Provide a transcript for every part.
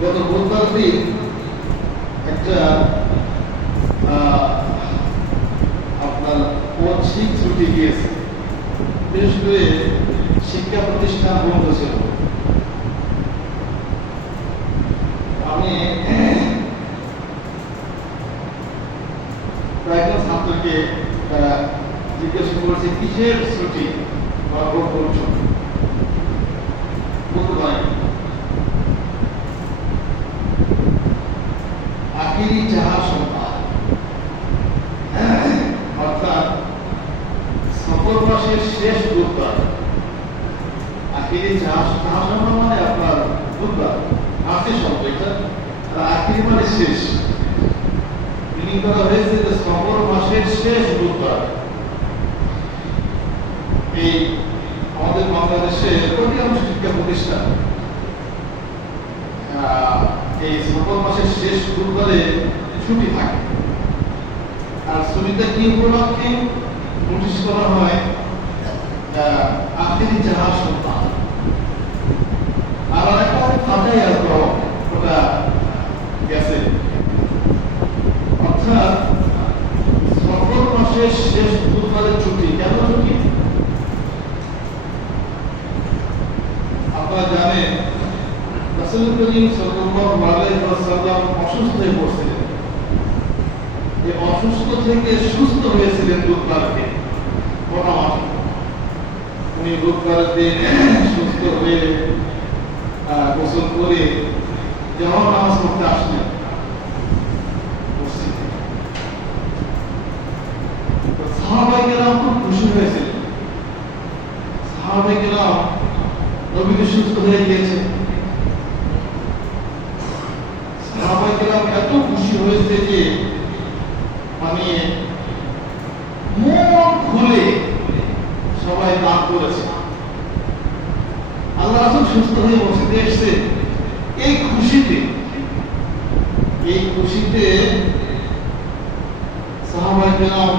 গত বুধবার দিন একটা আপনার ঐচ্ছিক ছুটি গিয়েছে, বিশেষ করে শিক্ষা প্রতিষ্ঠান বন্ধ ছিল। আমি কয়েকজন ছাত্রকে জিজ্ঞেস করেছি কিসের ছুটি বা ভোট করছো, বলতে পারি আখিরি জাহাজ সন্তান, অর্থাৎ সফর মাসের শেষ বুধবার। আখিরি জাহাজ মানে আপনার বুধবার, আশি শব্দ এটা, আর আখিরি মানে শেষ। মিনিং করা হয়েছে যে সফর মাসের শেষ বুধবার। এই আমাদের বাংলাদেশের অধিকাংশ শিক্ষা প্রতিষ্ঠান এই সফর মাসের শেষ বুধবারে ছুটি থাকে। আর ছুটিতে কি উপলক্ষে নোটিশ করা হয়, আখিরি জাহাজ সন্তান। আর একটা ফাটাই আসবো, ওটা গেছে, অর্থাৎ সফর মাসের শেষ বুধবারের ছুটি। কেন ছুটি? আপনারা জানেন রাসূল করিম সাল্লাল্লাহু আলাইহি ওয়াসাল্লাম অসুস্থ হয়ে পড়ছিলেন। এই অসুস্থ থেকে সুস্থ হয়েছিলেন বুধবারকে। মোটামুটি উনি বুধবারের দিন সুস্থ হয়ে গোসল করে যখন নামাজ পড়তে আসলেন, সাহাবায়ে কেরাম খুব খুশি হয়েছিলেন। সাহাবায়ে কেরাম নবীকে সুস্থ হয়ে গিয়েছে, সাহাবায়ে কেরাম এত খুশি হয়েছে যে মানে মন খুলে সবাই দান করেছে। আল্লাহ রাসূল সুস্থ হয়ে মসজিদে এসেছে, এই খুশিতে সাহাবায়ে কেরাম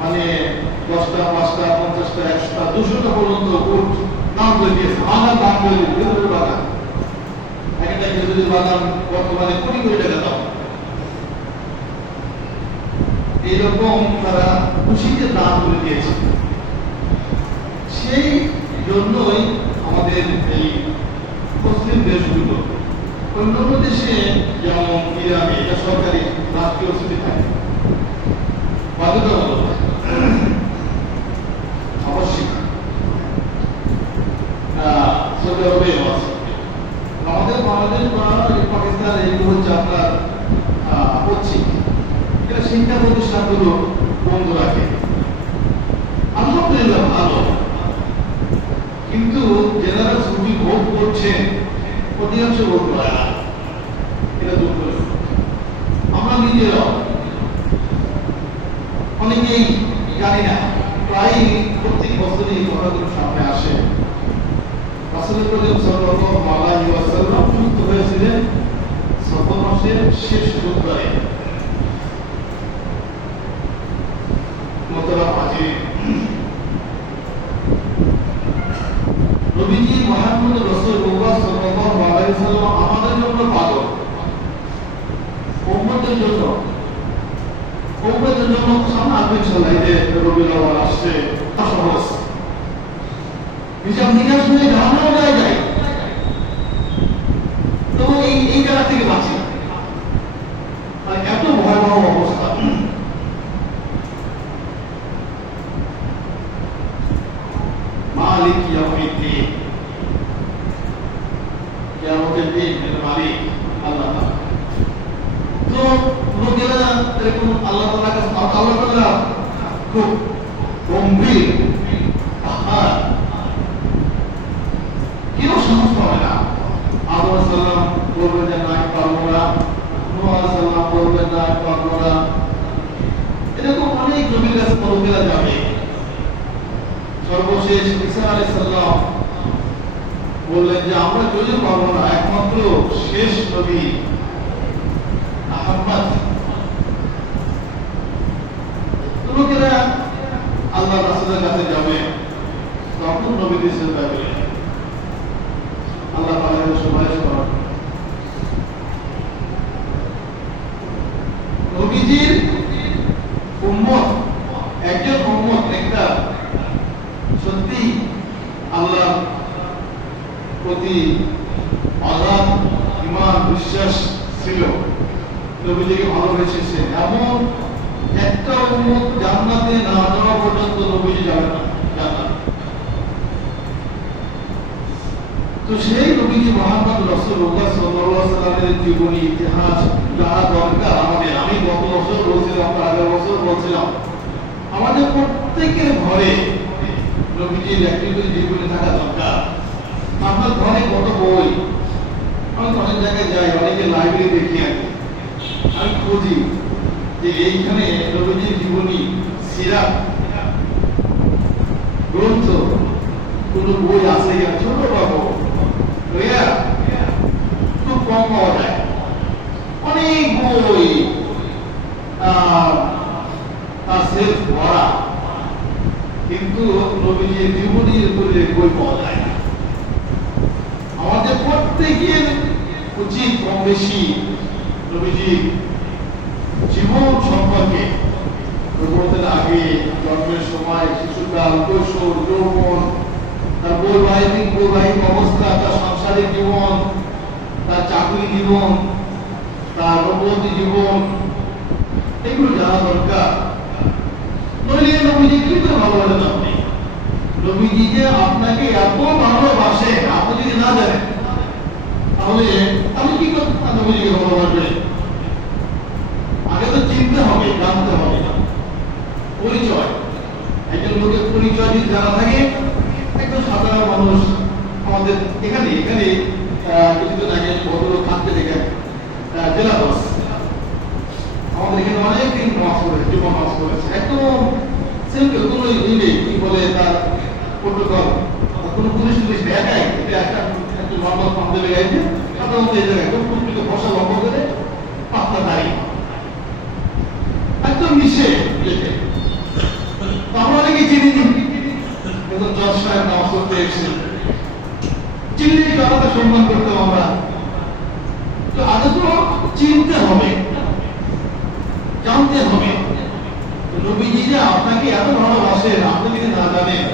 মানে 10টা 5টা 50টা 100টা 200টা পর্যন্ত উট দান করে দিয়েছে। বাগান দান করে দিয়েছে, খেজুরের বাগান। একটা খেজুরের বাগান বর্তমানে কোটি কোটি টাকা দাম। এইরকম তারা খুশিতে দান করে দিয়েছে। সেই জন্যই আমাদের এই মুসলিম দেশগুলো, অন্যান্য দেশে যেমন ইরানে এটা সরকারি রাষ্ট্রীয় ছুটি থাকে, বাধ্যতামূলক, আবশ্যিক। সৌদি আরবেও আছে। আমাদের বাংলাদেশ বা পাকিস্তান এগুলো হচ্ছে আপনার ঐচ্ছিক। এটা শিক্ষা প্রতিষ্ঠানগুলো বন্ধ রাখে, আলহামদুলিল্লাহ ভালো। কিন্তু যারা ছুটি ভোগ করছেন অধিকাংশ ভোগ করে না, এটা দুঃখ। আমরা নিজেরাও অনেকেই জানি না, প্রায় প্রত্যেক বছরই কথাগুলো সামনে আসে। রাসূল করিম সাল্লাল্লাহু আলাইহি ওয়াসাল্লাম সুস্থ হয়েছিলেন সফর মাসের শেষ বুধবারে। মোহতারাম হাজির, নবীজি মুহাম্মদ রাসূলুল্লাহ সাল্লাল্লাহু আলাইহি ওয়াসাল্লাম আমাদের জন্য পাগল, উম্মতের জন্য সামনে আসবে ইনশাআল্লাহ। এই যে রবিউল আউয়াল আসছে, সহজ হিসাব নিকাশ করে জাহান্নামে যায়, তো এই জায়গা থেকে বাঁচি। আর এত ভয়াবহ অবস্থা। মালিক ইয়াউমিদ্দিন, কিয়ামতের দিন এর মালিক আল্লাহ তাআলা। তো লোকেরা এরকম আল্লাহ তাআলার কাছে, আল্লাহ তাআলা খুব গম্ভীর, কেউ সাহস পাবে না। আদম আলাইহিস সালাম বলবেন যে না, পারবো না। নূহ আলাইহিস সালাম বলবেন না, পারবো না। এরকম অনেক নবীর কাছে লোকেরা যাবে। সর্বশেষ ঈসা আলাইহিস সালাম বললেন যে আমরা যদিও পারবো না, একমাত্র শেষ নবী মুহাম্মদ। লোকেরা আল্লাহ রাসূলের কাছে যাবে, তখন নবীদের সাথে যাবে। আল্লাহ তাআলা সুবহানাহু ওয়া তাআলা প্রতি অগাধ ইমান বিশ্বাস ছিল, নবীজিকে ভালোবেসেছে, এমন একটা উম্মত জান্নাতে না যাওয়া পর্যন্ত নবীজি যাবে না জান্নাত। তো সেই নবীজি মুহাম্মদ রাসূলুল্লাহ সাল্লাল্লাহু আলাইহি ওয়াসাল্লামের জীবনী ইতিহাস জানা দরকার আমাদের। আমি গত বছর বলছিলাম, আগের বছর বলছিলাম, আমাদের প্রত্যেকের ঘরে নবীজির একটি করে জীবনী থাকা দরকার। আপনার ঘরে কত বই, আমি অনেক জায়গায় যাই, অনেকে লাইব্রেরি দেখি, আমি খুঁজি যে এইখানে নবীজির জীবনী সিরাত গ্রন্থ কোন বই আছে, ছোট বাবু খুব কম পাওয়া যায়। অনেক বই তার সেলফ ভরা, কিন্তু নবীজির জীবনীর উপরে বই পাওয়া যায় না। আমাদের প্রত্যেকের উচিত কম বেশি নবীজির জীবন সম্পর্কে, নবুয়তের আগে, জন্মের সময়, শিশুকাল, কৈশোর, যৌবন, তার বৈবাহিক অবস্থা, তার সাংসারিক জীবন, তার চাকরি জীবন, তার নবুয়তি জীবন, এগুলো জানা দরকার। নইলে নবীজি কি করে ভালোবাসেন আপনি? নবীজি যে আপনাকে এত ভালোবাসে, আপনি যদি না জানেন তাহলে আপনি কি করতে নবীজিকে ভালোবাসবেন? আগে তো চিনতে হবে, জানতে হবে পরিচয়। একজন লোকের পরিচয় যদি জানা থাকে, একজন সাধারণ মানুষ, আমাদের এখানে কিছুদিন আগে ভদ্রলোক থাকতে দেখে জেলা বস, আমাদের এখানে অনেকদিন মাস করেছে, জুমা মাস করেছে, একদম সিম্পল, কোনো কি বলে তার প্রোটোকল, কোনো পুলিশ একাই, এটা একটা নর্মাল পাঞ্জাবি গাইছে, সাধারণত এই জায়গায় একদম পুলিশকে বসা লম্ব করে পাতলা দাঁড়িয়ে একদম মিশে যেতে। আমরা অনেকে চিনি, কিন্তু জজ সাহেব নামাজ করতে এসেছেন, চিনলে একটু আলাদা সম্মান করতাম আমরা। তো আগে তো চিনতে হবে, জানতে হবে নবীজি যে আপনাকে এত ভালোবাসেন, আপনি যদি না জানেন।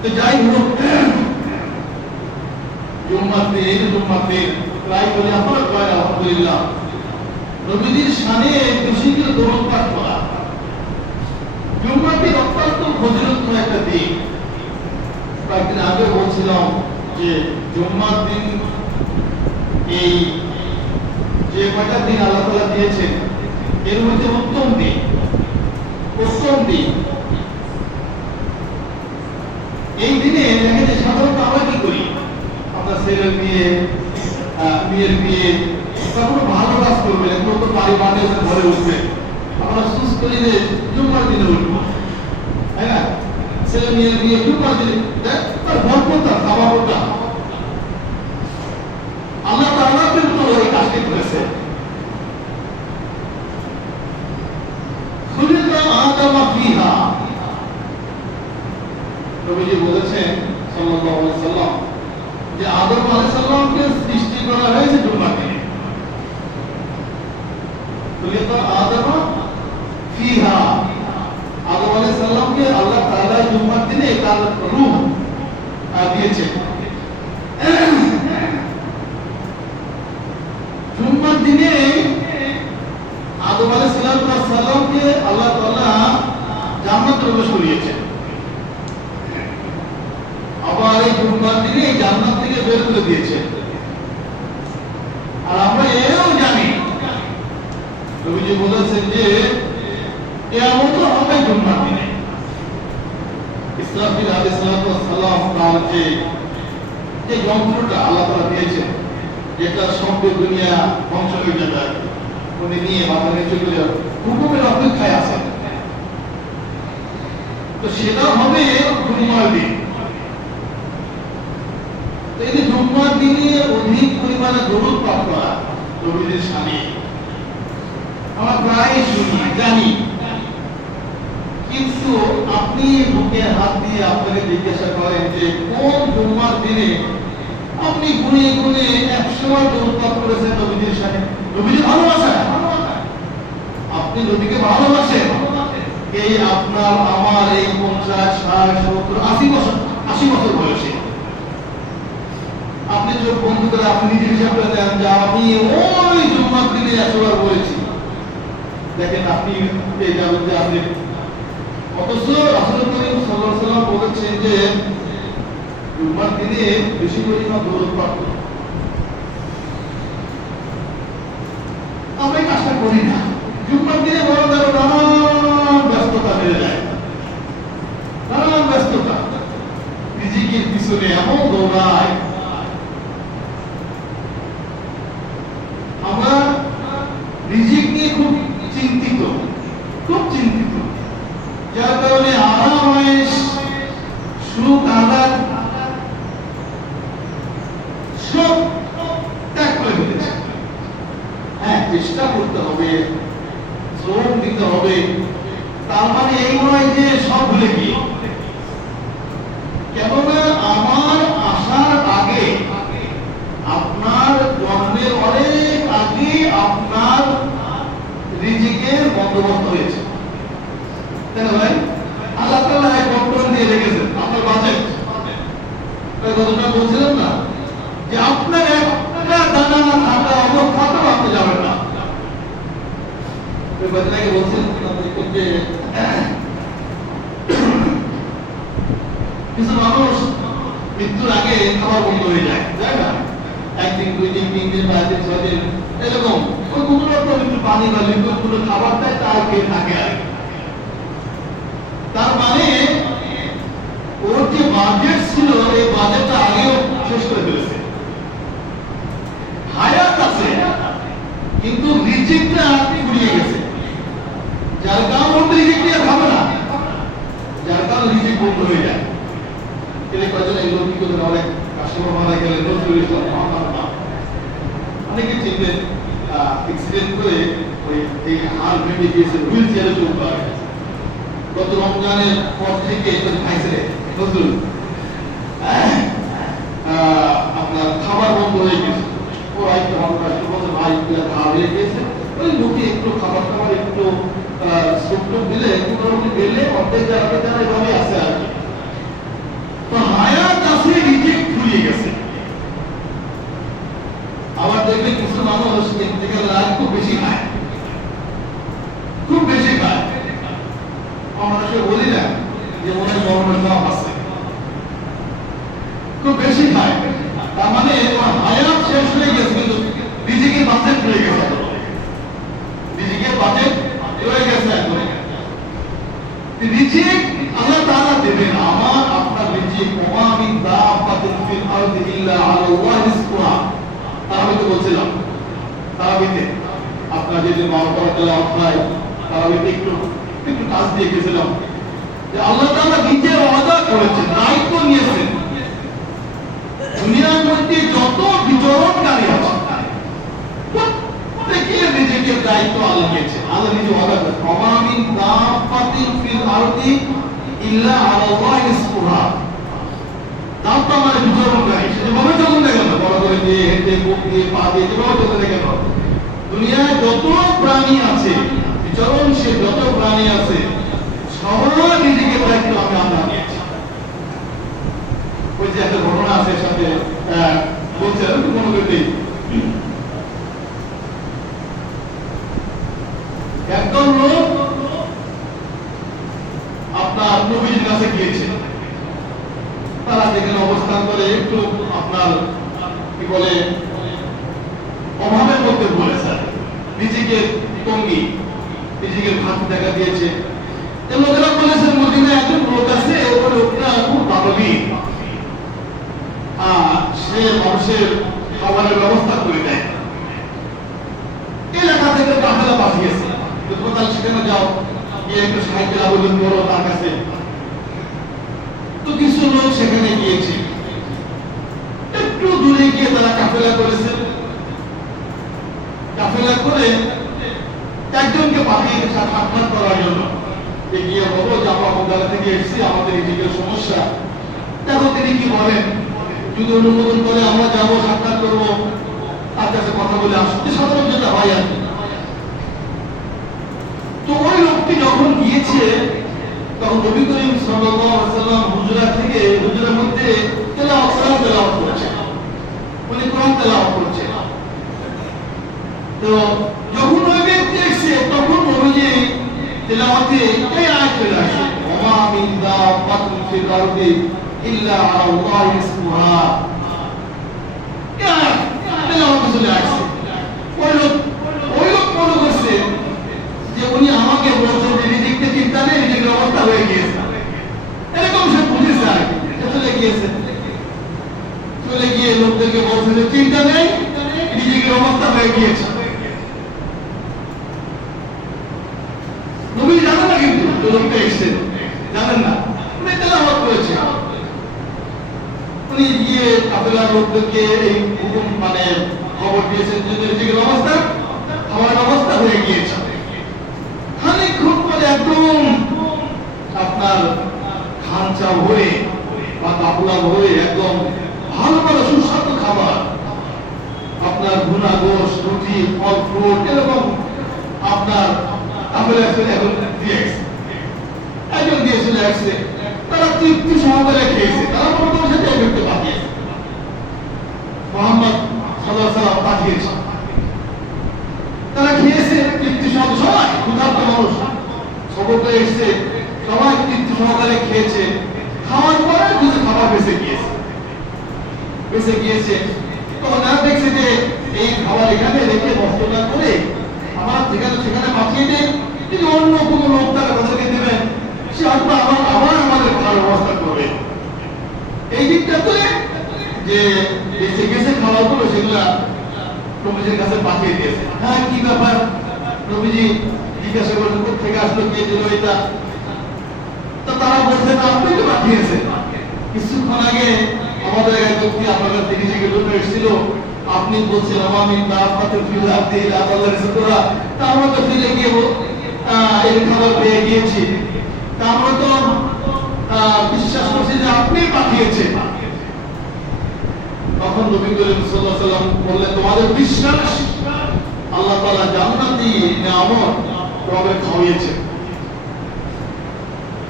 তো যাই হোক, জুম্মার দিন প্রায় বলি আপনারা কয় আলহামদুলিল্লাহ, নবীজির শানে বেশি করে দরুদ পাঠ করা। জুম্মার দিন অত্যন্ত ফজিলতময় একটা দিন। কয়েকদিন আগে বলছিলাম যে জুম্মার দিন, এই যে কয়টা দিন আল্লাহ তাআলা দিয়েছেন, এর মধ্যে উত্তম দিন। এই দিনে দেখা যায় সাধারণত আমরা কি করি, আপনার ছেলের বিয়ে, মেয়ের বিয়ে, কোনো ভালো কাজ করবেন, একটু তো পারিবারিক ঘরে উঠবে, আমরা সুস্থ করি যে জুম্মার দিনে উঠবো, তাই না? ছেলে মেয়ের বিয়ে জুম্মার দিনে, তার বরকতটা, স্বভাবটা আল্লাহ তাআলা কিন্তু এই কাজটি করেছে। নবীজি বলেছেন সাল্লাল্লাহু আলাইহি সাল্লাম যে আদম আলাইহিস সালামকে সৃষ্টি করা হয়েছে জুম্মার দিনে। খুলিকা আদম ফিহা, আদম আলাইহিস সালামকে আল্লাহ তাআলা জুম্মার দিনে তার রূহ দিয়েছেন। জুম্মার দিনে আদম আলাইহিস সালামকে আল্লাহ তাআলা জান্নাতে প্রবেশ করিয়েছেন। আবার এই জুম্মার দিনে জান্নাত থেকে বের করে দিয়েছেন। আর আমরা এও জানি, নবীজি বলেছেন যে কিয়ামত হবে জুম্মার দিনে। ইসরাফিল আলাইহিস সালাম তার যে যন্ত্রটা আল্লাহ তাআলা দিয়েছেন, যেটা সব দুনিয়া ধ্বংস হয়ে যাবে, উনি নিয়ে মাথা নিয়ে চলে যাবে, হুকুমের অপেক্ষায় আছেন। তো সেটা হবে জুম্মার দিন। এই যে জুম্মার দিনে অধিক পরিমাণে দরুদ পাঠ করা নবীজির শানে, আমরা প্রায় শুনি, জানি, কিন্তু আপনি বুকে হাত দিয়ে আপনাকে জিজ্ঞাসা করেন যে কোন জুম্মার দিনে আপনি গুনে 100 বার দরুদ পাঠ করেছেন নবীজির শানে? নবীজি ভালোবাসেন, আপনি নবীকে ভালোবাসেন, এই আপনার আমার এই 50, 60, 70, 80 বছর বয়সে যেসব বন্ধুরা আপনি নিজে হিসাব করে দেন যে আমি ওই জুম্মার দিনে এতবার বলেছি, দেখেন আপনি পেয়ে যাবেন যে আপনি, অথচ রাসূল করিম সাল্লাল্লাহু আলাইহি ওয়াসাল্লাম বলেছেন যে জুম্মার দিনে বেশি পরিমাণ দরুদ পাঠ করুন। আমরা এই কাজটা করি না। জুম্মার দিনে বড় বড় নানান ব্যস্ততা বেড়ে যায়, নানান ব্যস্ততা, রিজিকের পিছনে এমন দৌড়ায়, আমরা রিজিক নিয়ে খুব চিন্তিত, খুব চিন্তিত, যার কারণে আরাম আয়েশ, সুখ আহ্লাদ সব ত্যাগ করে ফেলেছে। হ্যাঁ, চেষ্টা করতে হবে, শ্রম দিতে হবে, তার মানে এই নয় যে সব ভুলে গিয়ে। কেননা আমার আসার আগে, আপনার জন্মের অনেক আগে আপনার রিজিকের বন্দোবস্ত হয়েছে, তাই না ভাই? আল্লাহ তাআলা এক বন্টন দিয়ে রেখেছেন আপনার বাজেট। কথাটা বলছিলাম না যে আপনার একটা দানা থাকা অবস্থাতেও আপনি যাবেন না। ওই বাচ্চাকে বলছেন যে কিছু মানুষ মৃত্যুর আগে খাবার বন্ধ হয়ে যায়, তাই না? একদিন, দুই দিন, তিন দিন, 5 দিন, 6 দিন, এরকম ওই কুকুর একটু পানি বা লিকুইড কোনো খাবার দেয়, তার খেয়ে থাকে। আর তার মানে ওর যে বাজেট ছিল, এই বাজেটটা আগেও শেষ করে ফেলেছে। হায়াত আছে কিন্তু রিজিকটা ফুরিয়ে গেছে, যার কারণে রিজিক নিয়ে খাবে না, যার কারণে রিজিক বন্ধ হয়ে যায়। এলে কয়েকজন এই লোক কি করে অনেক কাস্টমার মারা গেলে নজরুল ইসলাম মহামার নাম অনেকে চিনতেন, এক্সিডেন্ট করে ওই এই হাড় ভেঙে গিয়েছে, হুইল চেয়ারে চলতে হয়। গত রমজানের পর থেকে খাইছে নজরুল, আপনার খাবার বন্ধ হয়ে গেছে। ও একটু ভাই খাওয়া হয়ে গিয়েছে, ওই লোকে একটু খাবার খাবার একটু সুপ্ত দিলে মোটামুটি গেলে অর্ধেক জায়গাতে যারা এভাবে আছে আর কি। তো হায়াত আছে, রিজিক ফুরিয়ে গেছে। আবার দেখবেন কিছু মানুষ ইন্তেকালের আগে খুব বেশি খায়, খুব বেশি খায়। মানুষকে বলি না যে মনে গরমের দাম আছে, খুব বেশি খায়। তার মানে হায়াত শেষ হয়ে গেছে কিন্তু রিজিকের বাজেট হয়ে গেছে, রিজিকের বাজেট হয়ে গেছে। একদম রিজিক আল্লাহ তাআলা দেবেন, আমার আপনার রিজিক। ওমা মিন দাব্বাতিন ফিল আরদি ইল্লা আলাল্লাহি রিজকুহা। তারাবিতে বলছিলাম, তারাবিতে আপনার যেদিন 12 টাকা তেলাওয়াত হয়, তারাবিতে একটু কাজ দিয়ে গেছিলাম যে আল্লাহ তাআলা নিজে ওয়াদা করেছেন, দায়িত্ব নিয়েছেন, দুনিয়ার মধ্যে যত বিচরণকারী আছে প্রত্যেকের নিজের দায়িত্ব আল্লাহ নিয়েছে। আল্লাহ নিজে ওয়াদা করেছেন, ওমা মিন দাব্বাতিন ফিল আরদি ইল্লা আলাল্লাহি রিজকুহা। দাব্বা মানে বিচরণকারী, সে যেভাবে চলুন না কেন, বড় করে দিয়ে, হেঁটে, বুক দিয়ে, পা দিয়ে, যেভাবে চলতে না কেন, দুনিয়ায় যত প্রাণী আছে, বিচরণশীল যত প্রাণী আছে, সবার নিজেকে দায়িত্ব আমি আল্লাহ নিয়েছি। ওই যে একটা ঘটনা আছে সাথে বলছে, মনে করতে একদম লোক আপনার নবীর কাছে গিয়েছে। তারা যেখানে অবস্থান করে একটু আপনার কি বলে অভাবের মধ্যে বলেছে, নিজেকে তঙ্গি, নিজেকে ভাত দেখা দিয়েছে। লোকেরা বলেছেন মদিনায় একজন লোক আছে, ওই লোকটা খুব ভালোই, সে মানুষের খাবারের ব্যবস্থা করে দেয়। এলাকা থেকে কাফেলা পাঠিয়েছে, তাহলে সেখানে যাও, গিয়ে একটু সাইকেল আবেদন করো তার কাছে। তো কিছু লোক সেখানে গিয়েছে, একটু দূরে গিয়ে তারা কাফেলা করেছে। কাফেলা করে একজনকে পাঠিয়ে সাক্ষাৎ করার জন্য, গিয়ে বলো যে আমরা মন্দালা থেকে এসেছি, আমাদের এই সমস্যা। দেখো তিনি কি বলেন, যদি অনুমোদন করে আমরা যাবো, সাক্ষাৎ করবো, তার কাছে কথা বলে আসতে সাধারণ যেটা হয় আর কি। তো ওই লোকটি যখন গিয়েছে, তখন নবী করিম সাল্লাল্লাহু আলাইহি ওয়াসাল্লাম হুজরা থেকে, হুজরার মধ্যে তেলাওয়াত করেছে। উনি তেলাওয়াত করছে। তো যখন ওই ব্যক্তি এসে তখন নবীজি তেলাওয়াতে এই আয়াত চলে আসে, ওমা মিন দাব্বাতিন ফিল আরদি ইল্লা আলাল্লাহি ইসমুহা। এই আয়াত তেলাওয়াতে চলে আসে। ওই লোক মনে করছে যে উনি আমাকে বলছেন যে রিজিককে চিন্তা নেই, রিজিকের অবস্থা হয়ে গিয়েছে, এরকম সে বুঝেছে আর কি। চলে গিয়েছে, চলে গিয়ে লোকদেরকে বলছে যে চিন্তা নেই, রিজিকের অবস্থা হয়ে গিয়েছে। নবী জানেন না, কিন্তু লোকটা এসেছে জানেন না, উনি তেলাওয়াত করেছে। উনি গিয়ে কাফেলার লোকদেরকে এই হুকুম মানে খবর দিয়েছেন যে রিজিকের অবস্থা, খাওয়ার অবস্থা হয়ে গিয়েছে। খানিকক্ষণ পরে একদম আপনার খাঞ্চা ভরে বা কাপড়া ভরে একদম ভালো ভালো সুস্বাদু খাবার, আপনার ভুনা গোশ, রুটি, ফল ফ্রুট, এরকম আপনার এখন দিয়েছে, একজন দিয়ে চলে আসছে। তারা তৃপ্তি সহকারে খেয়েছে, তারা কোনো সাথে করতে পাঠিয়েছে, মোহাম্মদ সাল্লাল্লাহু আলাইহি ওয়াসাল্লাম পাঠিয়েছে। তারা খেয়েছে তৃপ্তি সহকারে, সবাই ক্ষুধার্ত মানুষ সবকে এসছে, সবাই তৃপ্তি সহকারে খেয়েছে। খাওয়ার পরে কিছু খাবার বেঁচে গিয়েছে। তখন তারা দেখছে যে এই খাবার এখানে রেখে নষ্ট না করে আমার যেখানে সেখানে পাঠিয়ে দেয়, যদি অন্য কোনো লোক তারা তাদেরকে দেবেন, সে হয়তো আবার আমাদের খাওয়ার ব্যবস্থা করবে। এই দিকটা করে যে বেঁচে গেছে খাওয়াগুলো সেগুলা নবীজির কাছে পাঠিয়ে দিয়েছে। হ্যাঁ, কি ব্যাপার? নবীজি জিজ্ঞাসা করলেন কোথা থেকে আসলো, কে দিল এটা? তো তারা বলছেন আপনি তো পাঠিয়েছেন, কিছুক্ষণ আগে আমাদের এক ব্যক্তি আপনার কাছে রিজিকের জন্য এসেছিল, আপনি বলছেন আমিন দাফাতে ফিল আরদি ইল্লা আল্লাহর রিজকুরা, তা আমরা তো ফিরে গিয়ে এই খাবার পেয়ে গিয়েছি, তা আমরা তো বিশ্বাস করছি যে আপনি পাঠিয়েছেন। তখন নবী করিম সাল্লাল্লাহু আলাইহি ওয়াসাল্লাম বললেন, তোমাদের বিশ্বাস আল্লাহ তাআলা জান্নাতি নিয়ামত তোমাদের খাওয়িয়েছে,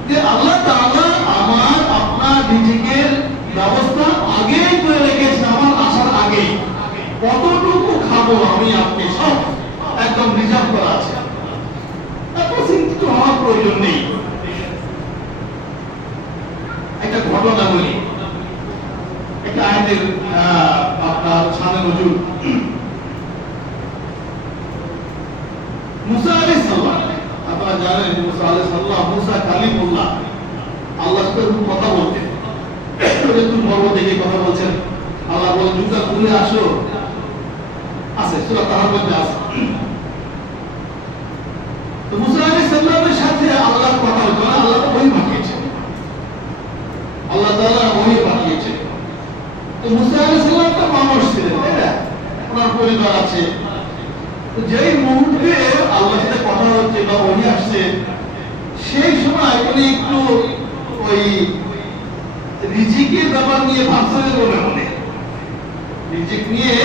যে আল্লাহ তাআলা আমার আপনার রিজিকের ব্যবস্থা আগেই করে রেখেছে, আমার আসার আগেই। কতটুকু খাবো আমি আপনি সব একদম রিজার্ভ করা আছে, তারপর চিন্তিত হওয়ার প্রয়োজন নেই। একটা ঘটনা বলি, একটা আয়াতের আপনার সামনে নজরুল। মুসা আলাইহিস সালাম, আপনারা জানেন মুসা আলাইহিস সালাম, মুসা কালিমুল্লাহ, আল্লাহর সাথে কথা বলতেন। একটু পর্বতে গিয়ে কথা বলছেন, আল্লাহ বলেন জুতা খুলে আসো, আছে সূরা তাহার মধ্যে আছে। তো মুসা আলাইহিস সালামের সাথে আল্লাহর কথা হতো না, আল্লাহ তো ওহী পাঠিয়েছেন, আল্লাহ তাআলা ওহী পাঠিয়েছেন। তো মুসা আলাইহিস সালাম তো মানুষ ছিলেন, তাই না? ওনার পরিবার আছে। তো যেই মুহূর্তে আল্লাহর সাথে কথা হচ্ছে বা ওহী আসছে, সেই সময় উনি একটু ওই রিজিকের ব্যাপার নিয়ে ভাবছেন, মনে মনে রিজিক নিয়ে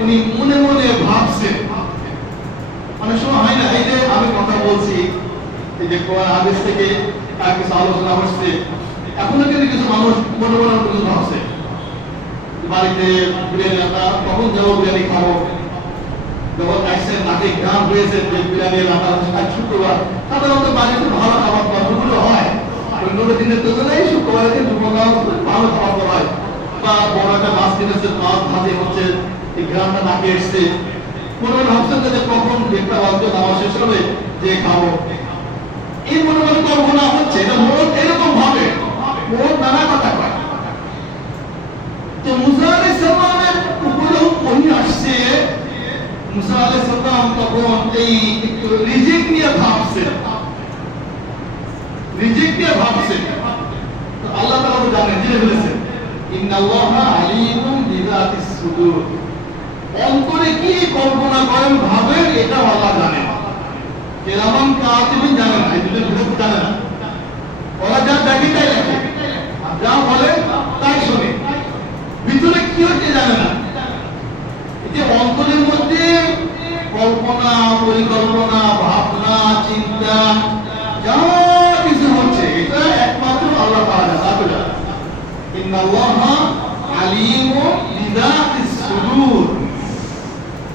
উনি মনে মনে ভাবছেন। অনেক সময় হয় না, এই যে আমি কথা বলছি, এই যে কোরআন হাদিস থেকে কিছু আলোচনা হচ্ছে, এখনো কিন্তু কিছু মানুষ মনে মনে কিছু ভাবছে, বাড়িতে বিরিয়ানি রান্না, কখন যাবো বিরিয়ানি খাবো, যখন আসছেন নাকি গ্রাম হয়েছে বিরিয়ানি রান্না আজ শুক্রবার, সাধারণত বাড়িতে ভালো খাবার দাবারগুলো হয়, অন্য দিনের তুলনায় শুক্রবারের দিন ভালো খাবার দাবার হয়, বা বড় একটা মাছ কিনেছে, মাছ ভাজি হচ্ছে, এই গ্রামটা নাকি এসছে, মনে মনে ভাবছেন যে কখন একটা বাজবে নামাজ শেষ হবে যে খাবো, এই মনে মনে কল্পনা হচ্ছে। এটা মন এরকম ভাবে, মন নানা কথা কয়। তো মুসা আলাইহিস সালামের উপরে ওহী আসছে, মুসা আলাইহিস সালাম তখন এই রিজিক নিয়ে ভাবছেন, রিজিক নিয়ে ভাবছেন। তো আল্লাহ তাআলা জানেন, জেনে ফেলেছেন, ইন্নাল্লাহা আলিমুন বিযাতিস সুদূর, অন্তরে কি কল্পনা করেন ভাবেন এটা আল্লাহ জানেন। কেরামান কাতিবিন জানেন না, এই দুটোর ভিতরে জানে না, ওরা যা দেখে তাই লেখে, যা বলে তাই শোনে, ভিতরে কি হচ্ছে জানে না। যে অন্তরের মধ্যে কল্পনা, পরিকল্পনা, ভাবনা, চিন্তা যা কিছু হচ্ছে, এটা একমাত্র আল্লাহ তাআলা জানেন। ইন্নাল্লাহা আলিমুন বিযাতিস সুদূর,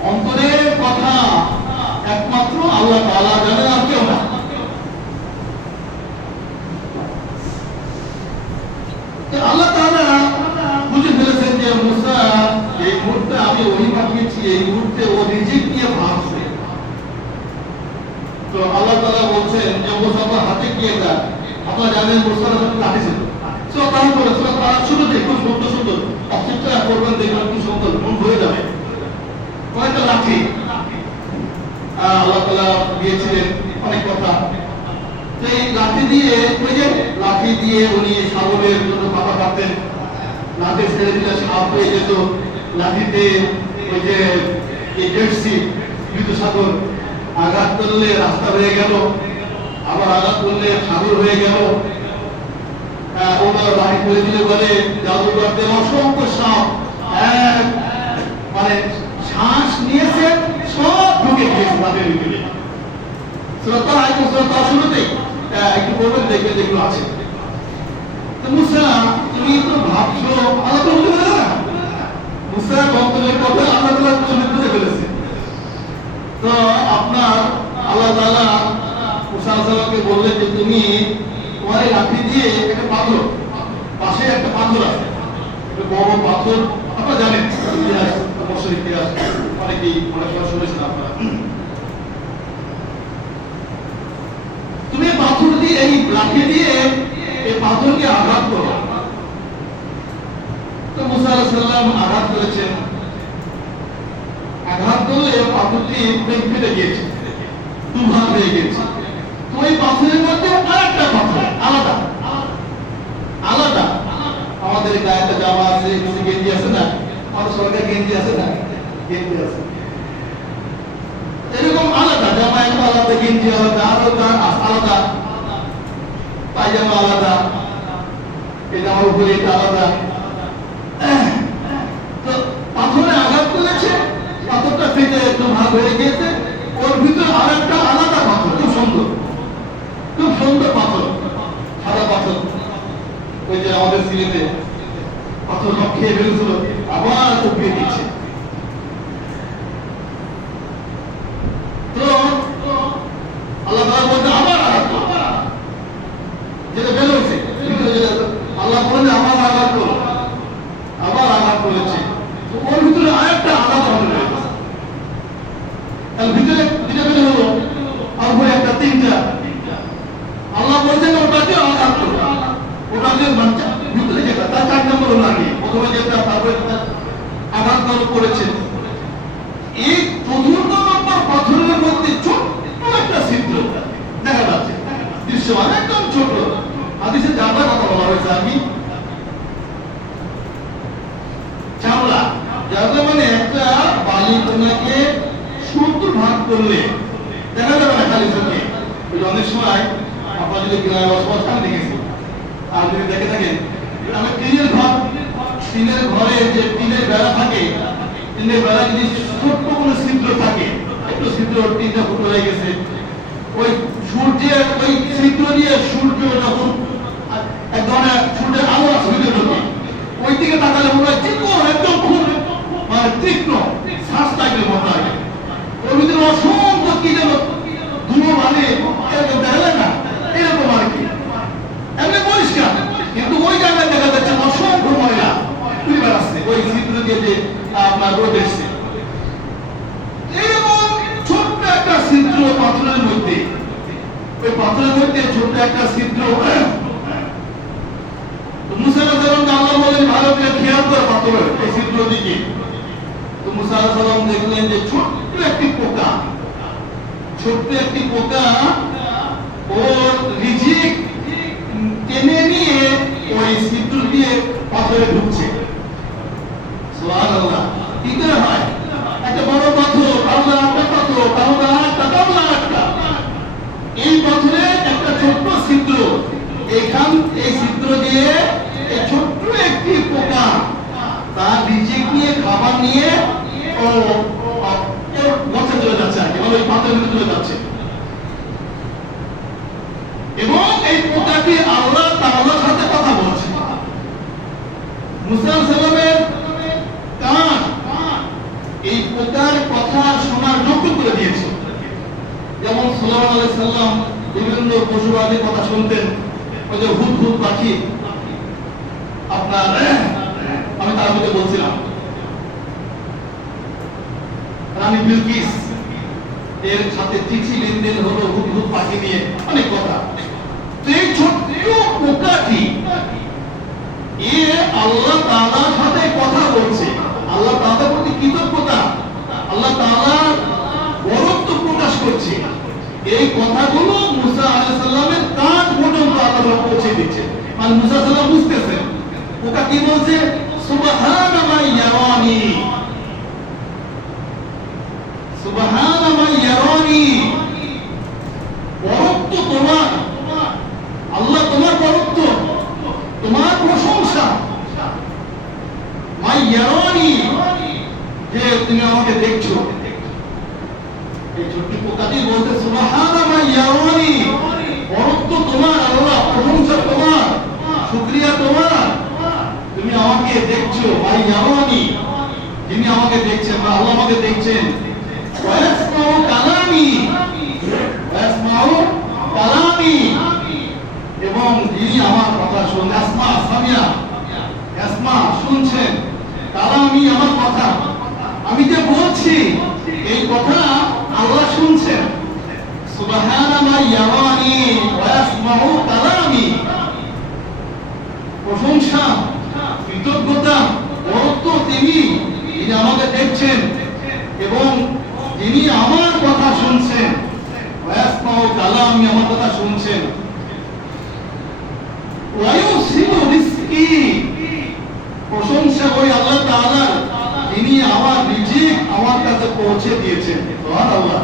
অন্তরের কথা একমাত্র আল্লাহ তাআলা জানেন, আর কেউ না। আল্লাহ তাআলা বুঝে ফেলেছেন যে মুসা এই মুহূর্তে আমি ওহী পাঠিয়েছি, এই মুহূর্তে ও রিজিক নিয়ে ভাবছে। তো আল্লাহ তাআলা বলছেন যে মুসা আপনার হাতে কি এটা, আপনারা জানেন মুসার হাতে লাঠি ছিল। সো তারা বলেছিল তারা শুরুতে খুব সুন্দর সুন্দর অচিন্তা করবেন, দেখবেন কি সুন্দর মন ভরে যাবে, কয়েকটা লাঠি আল্লাহ তাআলা দিয়েছিলেন অনেক কথা। এই লাঠি দিয়ে, ওই যে লাঠি দিয়ে উনি সাগরের জন্য পাতা কাটতেন, লাঠি ছেড়ে দিলে সাপ হয়ে যেত, লাঠিতে ওই যে ডেড সি মৃত সাগর, আঘাত করলে রাস্তা হয়ে গেল, আবার আঘাত করলে সাগর হয়ে গেল। ওনার লাঠি করে দিলে বলে জাদুঘরদের অসংখ্য সাপ মানে শ্বাস নিয়েছে, সব ঢুকে গিয়েছে তাদের ভিতরে। শ্রদ্ধা আইন শ্রদ্ধা শুরুতেই একটু বলবেন, দেখবেন যেগুলো আছে। মুসা তুমি তো ভাবছো, আল্লাহ তো বলতে পারে না, মুসা বক্তব্যের কথা আল্লাহ তাআলা বুঝে ফেলেছে। তো আপনার আল্লাহ তাআলা মুসা আলাইহিস সালামকে বললেন যে তুমি তোমার লাঠি দিয়ে একটা পাথর, পাশে একটা পাথর আছে, একটা বড় পাথর, আপনারা জানেন ইতিহাস, অবশ্যই ইতিহাস অনেকেই অনেক সময় শুনেছেন আপনারা। তুমি পাথর দিয়ে, এই লাঠি দিয়ে এই পাথরকে আঘাত করো। তো মুসা আলাইহিস সালাম আঘাত করেছেন, আঘাত করলে পাথরটি ফেটে গিয়েছে, দুভাগ হয়ে গেছে। তো এই পাথরের মধ্যে আরেকটা পাথর আলাদা আলাদা, আমাদের গায়ে একটা জামা আছে, গেঞ্জি আছে না, আমাদের সরকার গেঞ্জি আছে না, গেঞ্জি আছে, এরকম আলাদা জামা, একটা আলাদা গেঞ্জি আলাদা, আলাদা পায়জামা আলাদা, এই জামার উপরে এটা আলাদা। তো পাথরে আঘাত করেছে, পাথরটা ফেটে একটু ভাগ হয়ে গিয়েছে, ওর ভিতরে আর একটা আলাদা পাথর, খুব সুন্দর, খুব সুন্দর পাথর, সাদা পাথর। ওই যে আমাদের সিলেটে পাথর সব খেয়ে ফেলেছিল, আবার চুপিয়ে দিচ্ছে। তো আল্লাহ তাআলা বলতে আবার আঘাত করো, যেটা বের হয়েছে আল্লাহ বলেন আবার আঘাত করো, আবার আঘাত করেছে। ওর ভিতরে আরেকটা আলাদা হয়ে রয়েছে, তার ভিতরে যেটা বের হলো আর উপরে একটা তিনটা, আল্লাহ বলছেন ওটাকে আঘাত করো, ওটাকে ভিতরে যেটা তার 4 নম্বর হলো আগে, প্রথমে যেটা, তারপরে আঘাত করেছে। এই চতুর্থ নম্বর পাথরের মধ্যে ছোট্ট একটা ছিদ্র দেখা যাচ্ছে, দৃশ্যমান একদম ছোট। হাদিসে জানলা কথা বলা হয়েছে, আমি চামড়া, জানলা মানে একটা বালি তোমাকে 70 ভাগ করলে দেখা যাবে না খালি চোখে। অনেক সময় আপনার যদি গ্রামে বসবাস করেন দেখেছি, আর যদি দেখে থাকেন, আমি টিনের ঘরে যে টিনের বেড়া থাকে, টিনের বেড়া যদি ছোট্ট কোনো ছিদ্র থাকে, একটু ছিদ্র, টিনটা ফুটো হয়ে গেছে, ওই সূর্যের ওই ছিদ্র দিয়ে সূর্য যখন এক ধরনের সূর্যের আলো আসবে ঢোকে, ওই দিকে তাকালে মনে হয় চিকন, একদম খুব মানে তীক্ষ্ণ শ্বাস টাইপের মতো লাগে। ওর ভিতরে অসংখ্য কি যেন ধুলো বালি এরকম দেখা যায় না, এরকম আর কি, এমনি পরিষ্কার, কিন্তু ওই জায়গায় দেখা যাচ্ছে অসংখ্য ময়লা তুই বেড়াচ্ছে ওই ছিদ্র দিয়ে যে আপনার রোদ এসছে। এরকম ছোট্ট একটা ছিদ্র পাথরের মধ্যে, ওই পাথরের মধ্যে ছোট্ট একটা ছিদ্র। মুসা আলাইহিস সালামকে আল্লাহ বলেন ভালো করে খেয়াল করে পাথরের এই ছিদ্র দিকে। তো মুসা আলাইহিস সালাম দেখলেন যে ছোট্ট একটি পোকা, ছোট্ট একটি পোকা ওর রিজিক টেনে নিয়ে ওই ছিদ্র দিয়ে পাথরে ঢুকছে। সুবহানাল্লাহ, কি করে হয়? একটা বড় পাথর, তাহলে একটা পাথর, তাহলে একটা, তাহলে একটা, এই পাথরে একটা ছোট্ট ছিদ্র, এখান এই ছিদ্র দিয়ে এই ছোট্ট একটি পোকা তার রিজিক নিয়ে, খাবার নিয়ে ও বসে চলে যাচ্ছে, আর কি ওই পাথরের ভিতরে চলে যাচ্ছে। এবং এই পোকাটি আল্লাহ তাআলার সাথে কথা বলছে। মুসা আলাইহিস সালামের পোকার কথা শোনার যোগ্য করে দিয়েছে। যেমন সুলাইমান আলাইহিস সালাম বিভিন্ন পশুপাখির কথা শুনতেন, ওই যে হুদহুদ পাখি, আপনার আমি তার মধ্যে বলছিলাম রানী বিলকিস এর সাথে চিঠি লেনদেন হলো হুদহুদ পাখি নিয়ে, অনেক কথা। এই ছোট্ট পোকাটি এ আল্লাহ তাআলার সাথে কথা বলছে, আল্লাহ তাআলার প্রতি কৃতজ্ঞতা, আল্লাহ তাআলার বরত্ব প্রকাশ করছে। এই কথাগুলো মুসা আলাইহিস সালামের কান পর্যন্ত আল্লাহ পৌঁছে দিচ্ছে। আর মুসা সালাম বুঝতেছেন পোকা কি বলছে, সুবহানা মান ইয়ারানি, সুবহানা মান ইয়ারানি, বরত্ব তোমার, আল্লাহ তোমার বরত্ব, তোমার প্রশংসা, মান ইয়ারানি, যে তুমি আমাকে দেখছো। এই ছোট্ট পোকাটি বলতে সুবহানা মান ইয়ারানি, বরত্ব তোমার আল্লাহ, প্রশংসা তোমার, শুকরিয়া তোমার, তুমি আমাকে দেখছো। মান ইয়ারানি, যিনি আমাকে দেখছেন বা আল্লাহ আমাকে দেখছেন। ওয়াসমাউ কালামি, ওয়াসমাউ কালামি, এবং যিনি আমার কথা শুনছেন। আসমা সামিয়া, আসমা শুনছেন, কালামি আমার কথা, আমি যে বলছি এই কথা আল্লাহ শুনছেন। সুবহানা মান ইয়ারানি ওয়া ইয়াসমাউ কালামি, প্রশংসা, কৃতজ্ঞতা, বরত্ব তিনি, যিনি আমাকে দেখছেন এবং যিনি আমার কথা শুনছেন। ওয়া ইয়াসমাউ কালামি, আমার কথা শুনছেন। ওয়া ইউসিলু রিজকি, প্রশংসা করি আল্লাহ তাআলার, যিনি আমার রিজিক আমার কাছে পৌঁছে দিয়েছেন। সুবহানাল্লাহ।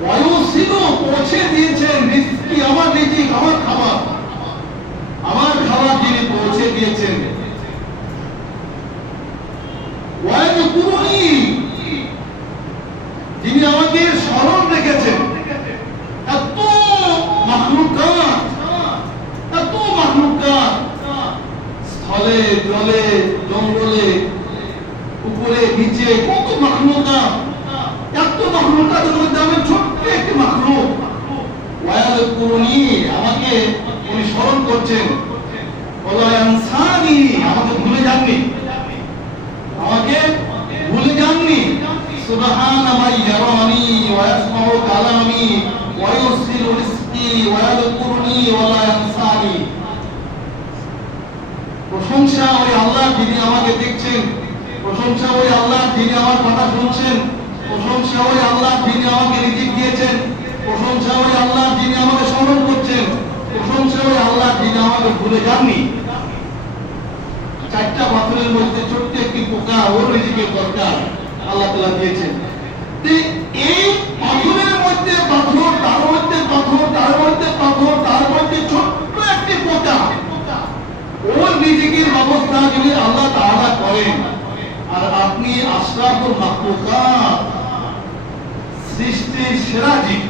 ওয়া ইউসিলু, পৌঁছে দিয়েছেন, রিজকি আমার রিজিক, আমার খাবার, আমার খাবার যিনি পৌঁছে দিয়েছেন। ওয়া ইয়াকুরুনি, যিনি আমাকে স্মরণ রেখেছেন। এত মাখলুকাত, এত মাখলুকাত, স্থলে জলে জঙ্গলে উপরে নিচে, কত মাখলুকাত, এত মাখলুকাতের মধ্যে আমি ছোট্ট একটি মাখলুক। ওয়া ইয়াকুরুনি, আমাকে উনি স্মরণ করছেন। ওয়া ইয়ানসানি, আমাকে ভুলে যাননি, আমাকে ভুলে যাননি। সুবহানা মান ইয়ারানি ওয়া ইয়াসমাউ কালামি ওয়া ইউরসিলু রিজকি ওয়া ইয়াযকুরুনি ওয়া লা ইয়ানসানি। প্রশংসা ওই আল্লাহ যিনি আমাকে দেখছেন, প্রশংসা ওই আল্লাহ যিনি আমার কথা শুনছেন, প্রশংসা ওই আল্লাহ যিনি আমাকে রিজিক দিয়েছেন, প্রশংসা ওই আল্লাহ যিনি আমাকে স্মরণ করছেন, প্রশংসা ওই আল্লাহ যিনি আমাকে ভুলে যাননি। চারটা পাথরের মধ্যে ছোট্ট একটি পোকা, ওর রিজিকের দরকার আল্লাহ তাআলা দিয়েছেন। এই পাথরের মধ্যে পাথর, তার মধ্যে পাথর, তার মধ্যে পাথর, তার মধ্যে ছোট্ট একটি পোকা, ওর রিজিকের ব্যবস্থা যদি আল্লাহ তাআলা করেন, আর আপনি আশরাফুল মাখলুকাত, সৃষ্টির সেরা জীব,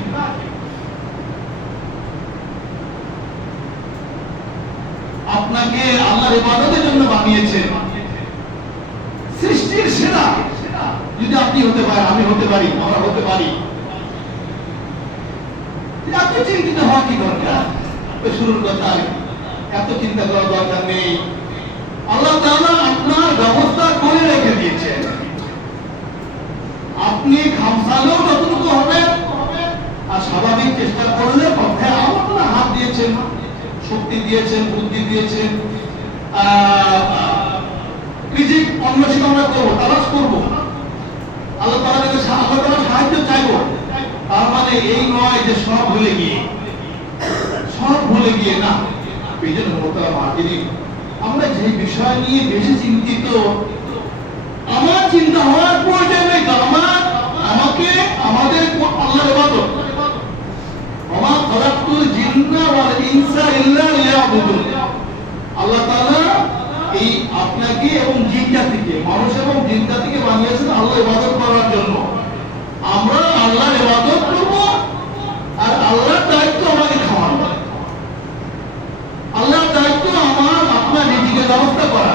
আপনাকে আল্লাহর ইবাদতের জন্য বানিয়েছেন, সৃষ্টির সেরা। যদি আপনি হতে পারেন, আমি হতে পারি, আমরা হতে পারি, এত চিন্তিত হওয়া কি দরকার? শুরুর কথা, এত চিন্তা করার দরকার নেই। আল্লাহ তাআলা আপনার ব্যবস্থা করে রেখে দিয়েছেন। আপনি খামসালেও যতটুকু হবে, আর স্বাভাবিক চেষ্টা করলে কথায় আল্লাহ হাত দিয়েছেন, শক্তি দিয়েছেন, বুদ্ধি দিয়েছেন। রিজিক অন্বেষণ আমরা করবো, তালাশ করবো, আল্লাহ তাআলার কাছে আল্লাহ তাআলার সাহায্য চাইবো। তার মানে এই নয় যে সব ভুলে গিয়ে, সব ভুলে গিয়ে না। এই জন্য আমরা যে বিষয় নিয়ে বেশি চিন্তিত, আমার চিন্তা হওয়ার প্রয়োজন নেই। আমাকে আমাদের আল্লাহর ইবাদত, ওমা খালাকতুল জিন্না ওয়াল ইনসা ইল্লা লিয়াবুদুন। আল্লাহ তাআলা এই আপনাকে এবং জিন জাতিকে, মানুষ এবং জিন জাতিকে বানিয়েছেন আল্লাহর ইবাদত করার জন্য। আমরা আল্লাহর ইবাদত করব, আর আল্লাহর দায়িত্ব আমাকে খাওয়ানো, আল্লাহর দায়িত্ব আমার আপনার রিজিকের ব্যবস্থা করা।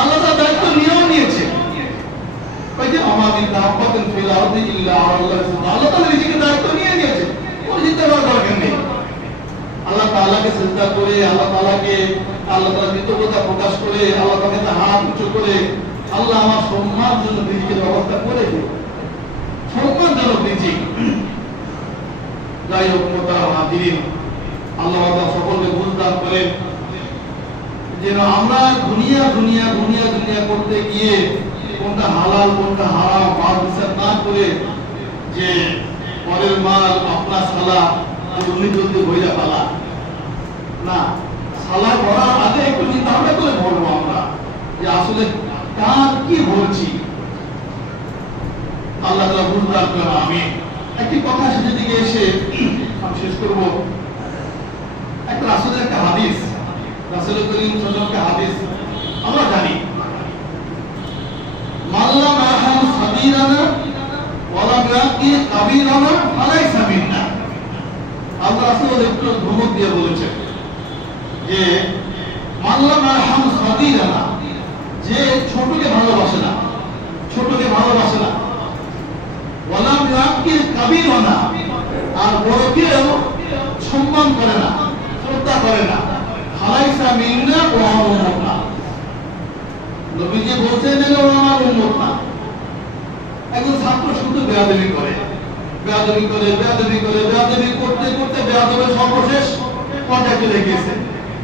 আল্লাহ তার দায়িত্ব নিয়েও নিয়েছে। ওই ওমা মিন দাব্বাতিন ফিল আরদি ইল্লা আলাল্লাহি সুবহানাহু আল্লাহ তাআলা রিজিকের দায়িত্ব নিয়ে নিয়েছে, কোনো চিন্তা করার দরকার নেই। আল্লাহ তাআলাকে সিজদা করে, আল্লাহ তাআলাকে আল্লাহ তাআলার কৃতজ্ঞতা প্রকাশ করে, আল্লাহ তাআলাকে হাত উঁচু করে, আল্লাহ আমার সম্মান জন্য রিজিকের ব্যবস্থা করে দিন, সম্মানজনক রিজিক। যাই হোক মোহতারাম হাজিরিন, আল্লাহ তাআলা সকলকে বুঝদান করেন যেন আমরা দুনিয়া দুনিয়া দুনিয়া দুনিয়া করতে গিয়ে কোনটা হালাল কোনটা হারাম মাল বিচার না করে যে পরের মাল আপনার সালা জলদি জলদি বইয়া পালা না, সালা করার আগে একটু চিন্তা ভাবনা করে বলবো আমরা যে আসলে কার কি বলছি। আল্লাহ তাআলা বুঝদান করেন। আমি একটি কথা শেষের দিকে এসে আমি শেষ করবো। একটা রাসূলের একটা হাদিস, রাসূল করিম সাল্লাল্লাহু আলাইহি হাদিস আমরা জানি, মাল্লাম আরহাম সাগীরানা ওয়ালা ইয়াকি কাবীরানা ফালাইসা মিন্না। আল্লাহ রাসূল একটু ধমক দিয়ে বলেছেন যে মাল্লাম আরহাম সাগীরানা, যে ছোটকে ভালোবাসে না, ছোটকে ভালোবাসে না, ওয়ালা ইয়াকি কাবীরানা, আর বড়কেও সম্মান করে না, শ্রদ্ধা করে না, ফালাইসা মিন্না ওয়া উম্মত না। নবীজি বলছেন যে ও আমার উম্মত না। একজন ছাত্র শুধু বেয়াদবি করে, বেয়াদবি করে, বেয়াদবি করে, বেয়াদবি করতে করতে বেয়াদবের সর্বশেষ পর্যায়ে চলে গিয়েছে।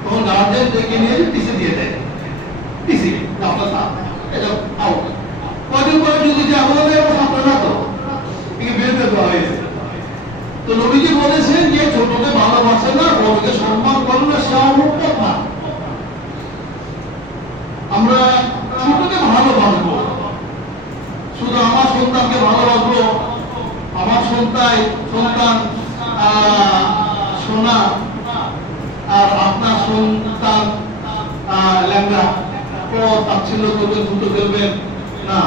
তখন গার্জেন ডেকে নিয়ে টিসি দিয়ে দেয়, টিসি আপনার সাথ এটা আউট। কদিন পরে যদি যে আমাদের ছাত্র না তো একে বের করে দেওয়া হয়েছে। তো নবীজি বলেছেন যে ছোটকে ভালোবাসে না, বড়কে সম্মান করে না, সে উম্মত না। আমরা ছোটকে ভালোবাসবো, শুধু আমার সন্তানকে ভালোবাসবো, আমার সন্তান সোনা আর আপনার সন্তান ল্যাংড়া, তো তাচ্ছিল্য করবেন, দুটো করবেন না।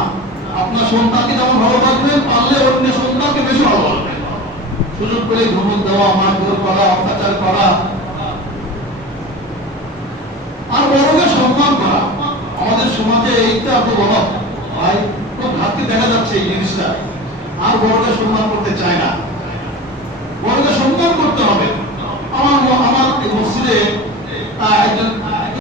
আপনার সন্তানকে যেমন ভালোবাসবেন, পারলে অন্য সন্তানকে বেশি ভালোবাসবেন। সুযোগ পেলে ধমক দেওয়া, মারধর করা, অত্যাচার করা, আর বড়কে সম্মান করা। আমাদের সমাজে এইটা খুব অভাব ভাই, খুব ঘাটতি দেখা যাচ্ছে এই জিনিসটা। আর বড়কে সম্মান করতে চায় না, বড়কে সম্মান করতে হবে। আমার মসজিদে একজন